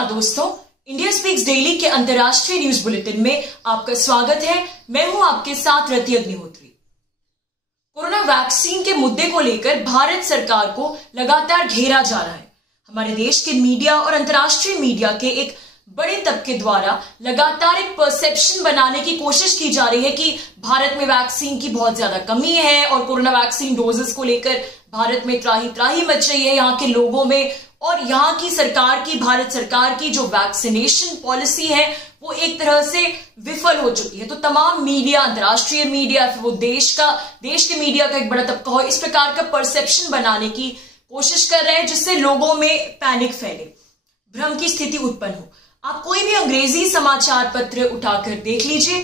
नमस्कार दोस्तों, India speaks daily के अंतर्राष्ट्रीय न्यूज बुलेटिन में आपका स्वागत है। मैं हूं आपके साथ रति अग्निहोत्री। कोरोना वैक्सीन के मुद्दे को लेकर भारत सरकार को लगातार घेरा जा रहा है। हमारे देश के मीडिया और अंतर्राष्ट्रीय मीडिया के एक बड़े तबके द्वारा लगातार एक परसेप्शन बनाने की कोशिश की जा रही है कि भारत में वैक्सीन की बहुत ज्यादा कमी है और कोरोना वैक्सीन डोजेस को लेकर भारत में त्राही त्राही मच रही है यहाँ के लोगों में। और यहाँ की सरकार की, भारत सरकार की जो वैक्सीनेशन पॉलिसी है वो एक तरह से विफल हो चुकी है। तो तमाम मीडिया, अंतर्राष्ट्रीय मीडिया, फिर वो देश के मीडिया का एक बड़ा तबका हो, इस प्रकार का परसेप्शन बनाने की कोशिश कर रहे हैं जिससे लोगों में पैनिक फैले, भ्रम की स्थिति उत्पन्न हो। आप कोई भी अंग्रेजी समाचार पत्र उठाकर देख लीजिए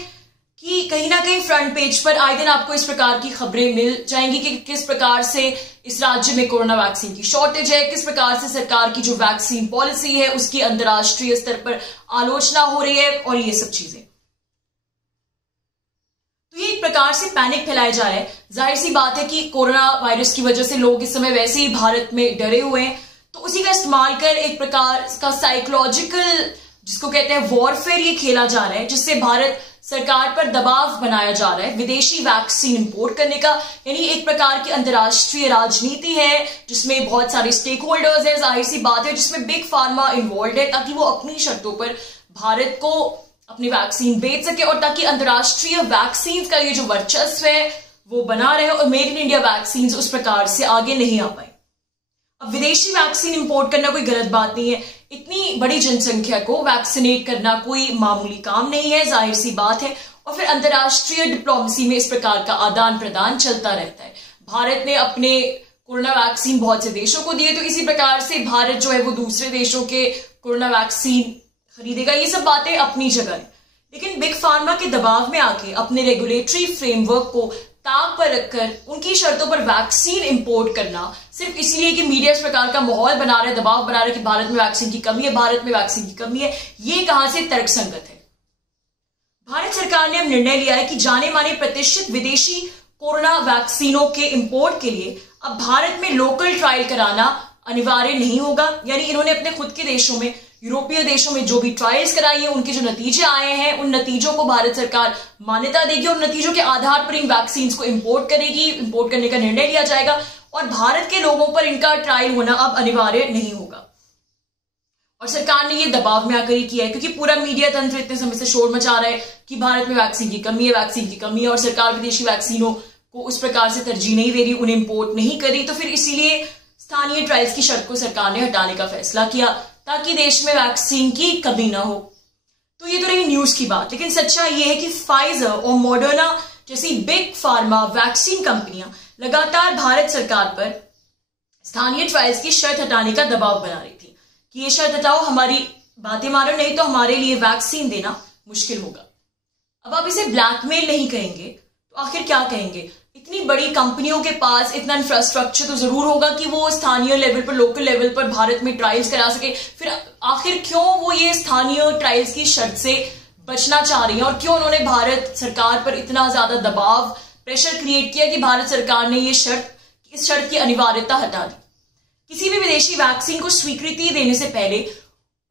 कि कहीं ना कहीं फ्रंट पेज पर आए दिन आपको इस प्रकार की खबरें मिल जाएंगी कि किस प्रकार से इस राज्य में कोरोना वैक्सीन की शॉर्टेज है, किस प्रकार से सरकार की जो वैक्सीन पॉलिसी है उसकी अंतर्राष्ट्रीय स्तर पर आलोचना हो रही है और ये सब चीजें। तो ये एक प्रकार से पैनिक फैलाया जा रहा है। जाहिर सी बात है कि कोरोना वायरस की वजह से लोग इस समय वैसे ही भारत में डरे हुए हैं, तो उसी का इस्तेमाल कर एक प्रकार का साइकोलॉजिकल, जिसको कहते हैं वॉरफेयर, ये खेला जा रहा है जिससे भारत सरकार पर दबाव बनाया जा रहा है विदेशी वैक्सीन इंपोर्ट करने का। यानी एक प्रकार की अंतर्राष्ट्रीय राजनीति है जिसमें बहुत सारे स्टेक होल्डर्स है, जाहिर सी बात है, जिसमें बिग फार्मा इन्वॉल्व है ताकि वो अपनी शर्तों पर भारत को अपनी वैक्सीन बेच सके और ताकि अंतर्राष्ट्रीय वैक्सीन का ये जो वर्चस्व है वो बना रहे और मेड इन इंडिया वैक्सीन उस प्रकार से आगे नहीं आ पाए। अब विदेशी वैक्सीन इंपोर्ट करना कोई गलत बात नहीं है, इतनी बड़ी जनसंख्या को वैक्सीनेट करना कोई मामूली काम नहीं है, जाहिर सी बात है। और फिर अंतर्राष्ट्रीय डिप्लोमेसी में इस प्रकार का आदान प्रदान चलता रहता है। भारत ने अपने कोरोना वैक्सीन बहुत से देशों को दिए, तो इसी प्रकार से भारत जो है वो दूसरे देशों के कोरोना वैक्सीन खरीदेगा। ये सब बातें अपनी जगह है, लेकिन बिग फार्मा के दबाव में आके अपने रेगुलेटरी फ्रेमवर्क को ताक पर रखकर उनकी शर्तों पर वैक्सीन इंपोर्ट करना सिर्फ इसलिए कि मीडिया इस प्रकार का माहौल बना रहा है, दबाव बना रहा है कि भारत में वैक्सीन की कमी है, भारत में वैक्सीन की कमी है, ये कहां से तर्कसंगत है। भारत सरकार ने अब निर्णय लिया है कि जाने माने प्रतिष्ठित विदेशी कोरोना वैक्सीनों के इंपोर्ट के लिए अब भारत में लोकल ट्रायल कराना अनिवार्य नहीं होगा। यानी इन्होंने अपने खुद के देशों में, यूरोपीय देशों में जो भी ट्रायल्स कराई है उनके जो नतीजे आए हैं उन नतीजों को भारत सरकार मान्यता देगी और नतीजों के आधार पर इन वैक्सीन को इंपोर्ट करेगी। इंपोर्ट करने का निर्णय लिया जाएगा और भारत के लोगों पर इनका ट्रायल होना अब अनिवार्य नहीं होगा। और सरकार ने ये दबाव में आकर ही किया है क्योंकि पूरा मीडिया तंत्र इतने समय से शोर मचा रहा है कि भारत में वैक्सीन की कमी है, वैक्सीन की कमी है, और सरकार विदेशी वैक्सीनों को उस प्रकार से तरजीह नहीं दे रही, उन्हें इंपोर्ट नहीं करी। तो फिर इसीलिए स्थानीय ट्रायल्स की शर्त को सरकार ने हटाने का फैसला किया ताकि देश में वैक्सीन की कमी ना हो। तो ये तो रही न्यूज की बात, लेकिन सच्चाई ये है कि फाइजर और मॉडर्ना जैसी बिग फार्मा वैक्सीन कंपनियां लगातार भारत सरकार पर स्थानीय ट्रायल्स की शर्त हटाने का दबाव बना रही थी कि ये शर्त हटाओ, हमारी बातें मानो, नहीं तो हमारे लिए वैक्सीन देना मुश्किल होगा। अब आप इसे ब्लैकमेल नहीं कहेंगे तो आखिर क्या कहेंगे? इतनी बड़ी कंपनियों के पास इतना इंफ्रास्ट्रक्चर तो जरूर होगा कि वो स्थानीय लेवल पर, लोकल लेवल पर भारत में ट्रायल्स करा सके। फिर आखिर क्यों वो ये स्थानीय ट्रायल्स की शर्त से बचना चाह रही है और क्यों उन्होंने भारत सरकार पर इतना ज्यादा दबाव, प्रेशर क्रिएट किया कि भारत सरकार ने इस शर्त की अनिवार्यता हटा दी। किसी भी विदेशी वैक्सीन को स्वीकृति देने से पहले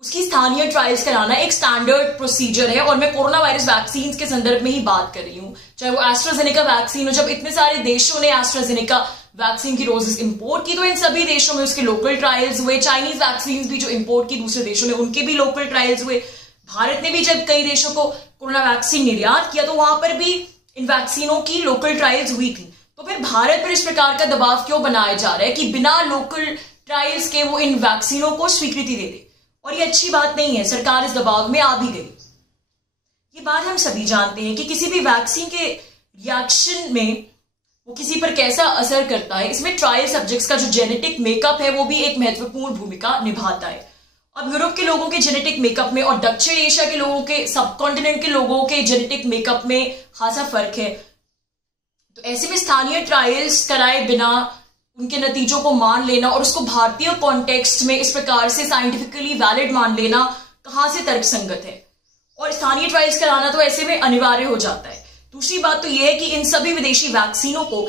उसकी स्थानीय ट्रायल्स कराना एक स्टैंडर्ड प्रोसीजर है और मैं कोरोना वायरस वैक्सीन के संदर्भ में ही बात कर रही हूं, चाहे वो एस्ट्राजेनेका वैक्सीन हो। जब इतने सारे देशों ने एस्ट्राजेनेका वैक्सीन की डोजेस इंपोर्ट की तो इन सभी देशों में उसके लोकल ट्रायल्स हुए। चाइनीज वैक्सीन भी जो इंपोर्ट की दूसरे देशों ने, उनके भी लोकल ट्रायल्स हुए। भारत ने भी जब कई देशों को कोरोना वैक्सीन निर्यात किया तो वहां पर भी इन वैक्सीनों की लोकल ट्रायल्स हुई थी। तो फिर भारत पर इस प्रकार का दबाव क्यों बनाया जा रहा है कि बिना लोकल ट्रायल्स के वो इन वैक्सीनों को स्वीकृति दे दे? और ये अच्छी बात नहीं है, सरकार इस दबाव में आ भी गई। ये बात हम सभी जानते हैं कि किसी भी वैक्सीन के रिएक्शन में वो किसी पर कैसा असर करता है, इसमें ट्रायल सब्जेक्ट्स का जो जेनेटिक मेकअप है वो भी एक महत्वपूर्ण भूमिका निभाता है। अब यूरोप के लोगों के जेनेटिक मेकअप में और दक्षिण एशिया के लोगों के, सब कॉन्टिनेंट के लोगों के जेनेटिक मेकअप में खासा फर्क है। तो ऐसे में स्थानीय ट्रायल्स कराए बिना उनके नतीजों को मान लेना और उसको भारतीय कॉन्टेक्स्ट में इस प्रकार से साइंटिफिकली वैलिड मान लेना कहां से तर्कसंगत है? और स्थानीय ट्रायल्स कराना तो ऐसे में अनिवार्य हो जाता है। दूसरी बात तो यह है कि इन सभी विदेशी वैक्सीनों को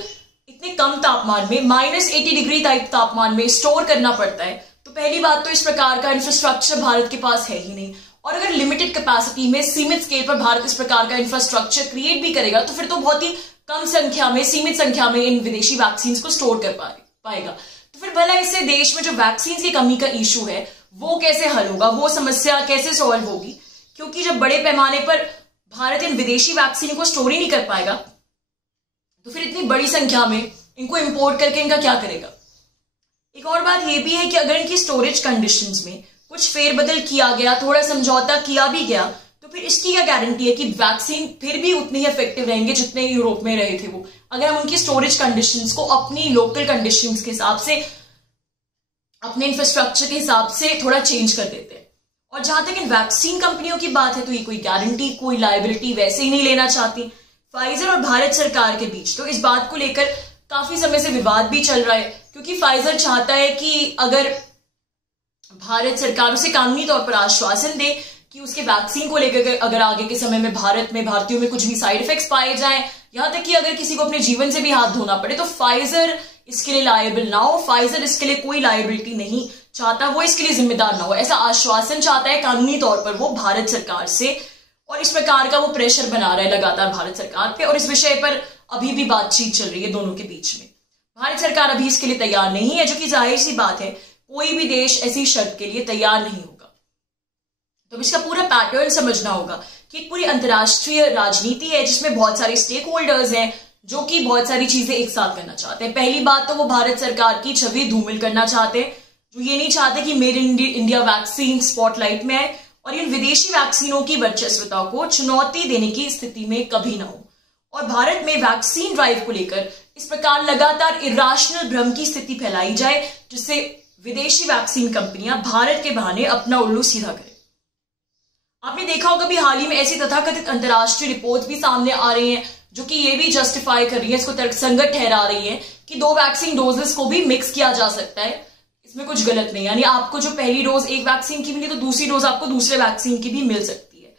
इतने कम तापमान में, -80 डिग्री तापमान में स्टोर करना पड़ता है। तो पहली बात तो इस प्रकार का इंफ्रास्ट्रक्चर भारत के पास है ही नहीं, और अगर लिमिटेड कैपेसिटी में सीमित स्केल पर भारत इस प्रकार का इंफ्रास्ट्रक्चर क्रिएट भी करेगा तो फिर तो बहुत ही कम संख्या में, सीमित संख्या में इन विदेशी वैक्सीन को स्टोर कर पाएगा। तो फिर भला इससे देश में जो वैक्सीन की कमी का इशू है वो कैसे हल होगा, वो समस्या कैसे सॉल्व होगी? क्योंकि जब बड़े पैमाने पर भारत इन विदेशी वैक्सीन को स्टोर ही नहीं कर पाएगा तो फिर इतनी बड़ी संख्या में इनको इंपोर्ट करके इनका क्या करेगा? एक और बात यह भी है कि अगर इनकी स्टोरेज कंडीशंस में कुछ फेरबदल किया गया, थोड़ा समझौता किया भी गया, तो फिर इसकी क्या गारंटी है कि वैक्सीन फिर भी उतने ही इफेक्टिव रहेंगे जितने यूरोप में रहे थे वो, अगर हम उनकी स्टोरेज कंडीशंस को अपनी लोकल कंडीशंस के हिसाब से, अपने इंफ्रास्ट्रक्चर के हिसाब से थोड़ा चेंज कर देते हैं। और जहां तक इन वैक्सीन कंपनियों की बात है तो ये कोई गारंटी, कोई लायबिलिटी वैसे ही नहीं लेना चाहती। फाइजर और भारत सरकार के बीच तो इस बात को लेकर काफी समय से विवाद भी चल रहा है, क्योंकि फाइजर चाहता है कि अगर भारत सरकार उसे कानूनी तौर पर आश्वासन दे कि उसके वैक्सीन को लेकर अगर आगे के समय में भारत में भारतीयों में कुछ भी साइड इफेक्ट्स पाए जाएं, यहां तक कि अगर किसी को अपने जीवन से भी हाथ धोना पड़े, तो फाइजर इसके लिए लायबल ना हो, फाइजर इसके लिए कोई लायबिलिटी नहीं चाहता, वो इसके लिए जिम्मेदार ना हो, ऐसा आश्वासन चाहता है कानूनी तौर पर वो भारत सरकार से। और इस प्रकार का वो प्रेशर बना रहा है लगातार भारत सरकार पे, और इस विषय पर अभी भी बातचीत चल रही है दोनों के बीच में। भारत सरकार अभी इसके लिए तैयार नहीं है, जो कि जाहिर सी बात है, कोई भी देश ऐसी शर्त के लिए तैयार नहीं होगा। तो इसका पूरा पैटर्न समझना होगा कि एक पूरी अंतर्राष्ट्रीय राजनीति है जिसमें बहुत सारे स्टेक होल्डर्स हैं जो कि बहुत सारी चीजें एक साथ करना चाहते हैं। पहली बात तो वो भारत सरकार की छवि धूमिल करना चाहते हैं, जो ये नहीं चाहते कि made in India vaccine spotlight में आए और इन विदेशी वैक्सीनों की वर्चस्वता को चुनौती देने की स्थिति में कभी ना हो। और भारत में वैक्सीन ड्राइव को लेकर इस प्रकार लगातार इरेशनल भ्रम की स्थिति फैलाई जाए जिससे विदेशी वैक्सीन कंपनियां भारत के बहाने अपना उल्लू सीधा करें। आपने देखा होगा भी हाल ही में ऐसी तथाकथित अंतर्राष्ट्रीय रिपोर्ट्स भी सामने आ रही हैं जो कि ये भी जस्टिफाई कर रही है, इसको तर्कसंगत ठहरा रही है कि 2 वैक्सीन डोजेस को भी मिक्स किया जा सकता है, इसमें कुछ गलत नहीं। यानी आपको जो पहली डोज एक वैक्सीन की मिली तो दूसरी डोज आपको दूसरे वैक्सीन की भी मिल सकती है,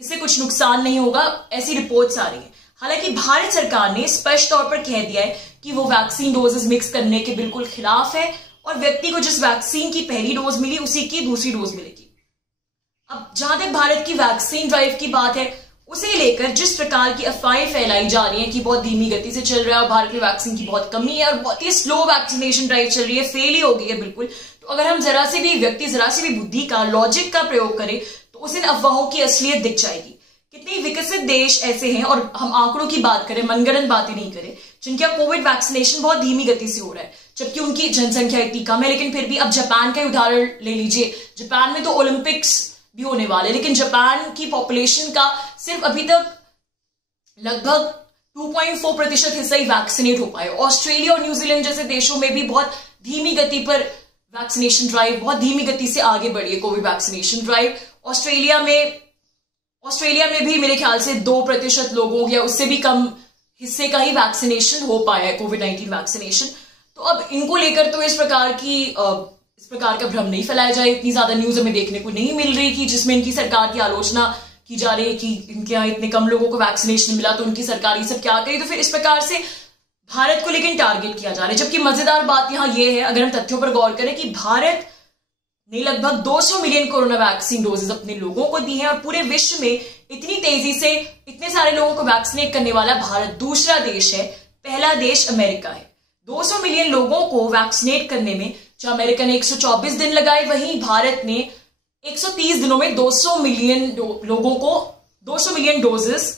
इससे कुछ नुकसान नहीं होगा, ऐसी रिपोर्ट्स आ रही है। हालांकि भारत सरकार ने स्पष्ट तौर पर कह दिया है कि वो वैक्सीन डोजेस मिक्स करने के बिल्कुल खिलाफ है और व्यक्ति को जिस वैक्सीन की पहली डोज मिली उसी की दूसरी डोज मिलेगी। अब जहां तक भारत की वैक्सीन ड्राइव की बात है, उसे लेकर जिस प्रकार की अफवाहें फैलाई जा रही हैं कि बहुत धीमी गति से चल रहा है और भारत में वैक्सीन की बहुत कमी है और बहुत ही स्लो वैक्सीनेशन ड्राइव चल रही है, फेल ही हो गई है बिल्कुल, तो अगर हम जरा से भी बुद्धि का, लॉजिक का प्रयोग करें तो उस इन अफवाहों की असलियत दिख जाएगी। कितने विकसित देश ऐसे हैं, और हम आंकड़ों की बात करें, मनगढ़ंत बातें नहीं करें, जिनका कोविड वैक्सीनेशन बहुत धीमी गति से हो रहा है जबकि उनकी जनसंख्या इतनी कम है। लेकिन फिर भी अब जापान का उदाहरण ले लीजिए, जापान में तो ओलंपिक्स भी होने वाले, लेकिन जापान की पॉपुलेशन का सिर्फ अभी तक लगभग 2.4% हिस्सा ही वैक्सीनेट हो पाए। ऑस्ट्रेलिया और न्यूजीलैंड जैसे देशों में भी बहुत धीमी गति पर वैक्सीनेशन ड्राइव, बहुत धीमी गति से आगे बढ़ी है कोविड वैक्सीनेशन ड्राइव। ऑस्ट्रेलिया में भी मेरे ख्याल से 2% लोगों या उससे भी कम हिस्से का ही वैक्सीनेशन हो पाया है, कोविड-19 वैक्सीनेशन। तो अब इनको लेकर तो इस प्रकार का भ्रम नहीं फैलाया जाए। इतनी ज्यादा न्यूज हमें देखने को नहीं मिल रही कि जिसमें इनकी सरकार की आलोचना की जा रही है कि इनके यहाँ इतने कम लोगों को वैक्सीनेशन मिला तो उनकी सरकार ये सब क्या करी, तो फिर इस प्रकार से भारत को लेकिन टारगेट किया जा रहा है। जबकि मजेदार बात यहाँ ये है, अगर हम तथ्यों पर गौर करें, कि भारत ने लगभग 200 मिलियन कोरोना वैक्सीन डोजेस अपने लोगों को दी है और पूरे विश्व में इतनी तेजी से इतने सारे लोगों को वैक्सीनेट करने वाला भारत दूसरा देश है, पहला देश अमेरिका है। 200 मिलियन लोगों को वैक्सीनेट करने में जो अमेरिका ने 124 दिन लगाए, वहीं भारत ने 130 दिनों में 200 मिलियन लोगों को 200 मिलियन डोजेस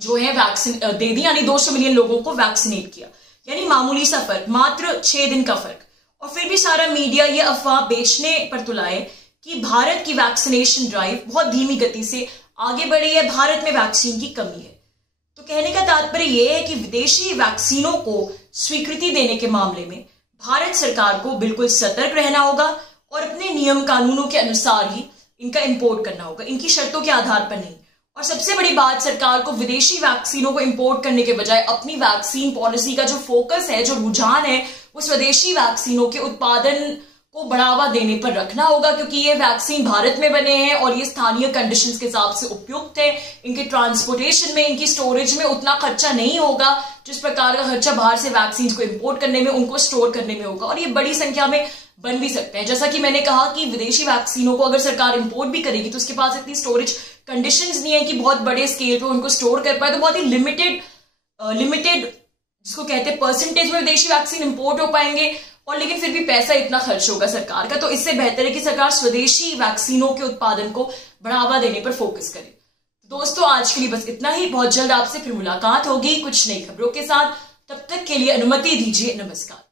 जो है वैक्सीन दे दी, यानी 200 मिलियन लोगों को वैक्सीनेट किया। यानी मामूली सा फर्क, मात्र 6 दिन का फर्क। और फिर भी सारा मीडिया ये अफवाह बेचने पर तुलाए कि भारत की वैक्सीनेशन ड्राइव बहुत धीमी गति से आगे बढ़ी है, भारत में वैक्सीन की कमी है। तो कहने का तात्पर्य यह है कि विदेशी वैक्सीनों को स्वीकृति देने के मामले में भारत सरकार को बिल्कुल सतर्क रहना होगा और अपने नियम कानूनों के अनुसार ही इनका इंपोर्ट करना होगा, इनकी शर्तों के आधार पर नहीं। और सबसे बड़ी बात, सरकार को विदेशी वैक्सीनों को इंपोर्ट करने के बजाय अपनी वैक्सीन पॉलिसी का जो फोकस है, जो रुझान है, वो स्वदेशी वैक्सीनों के उत्पादन को बढ़ावा देने पर रखना होगा, क्योंकि ये वैक्सीन भारत में बने हैं और ये स्थानीय कंडीशंस के हिसाब से उपयुक्त है। इनके ट्रांसपोर्टेशन में, इनकी स्टोरेज में उतना खर्चा नहीं होगा जिस प्रकार का खर्चा बाहर से वैक्सीन को इंपोर्ट करने में, उनको स्टोर करने में होगा, और ये बड़ी संख्या में बन भी सकते हैं। जैसा कि मैंने कहा कि विदेशी वैक्सीनों को अगर सरकार इंपोर्ट भी करेगी तो उसके पास इतनी स्टोरेज कंडीशंस नहीं है कि बहुत बड़े स्केल पे उनको स्टोर कर पाए, तो बहुत ही लिमिटेड जिसको कहते हैं परसेंटेज में विदेशी वैक्सीन इंपोर्ट हो पाएंगे, और लेकिन फिर भी पैसा इतना खर्च होगा सरकार का। तो इससे बेहतर है कि सरकार स्वदेशी वैक्सीनों के उत्पादन को बढ़ावा देने पर फोकस करे। दोस्तों, आज के लिए बस इतना ही। बहुत जल्द आपसे फिर मुलाकात होगी कुछ नई खबरों के साथ। तब तक के लिए अनुमति दीजिए। नमस्कार।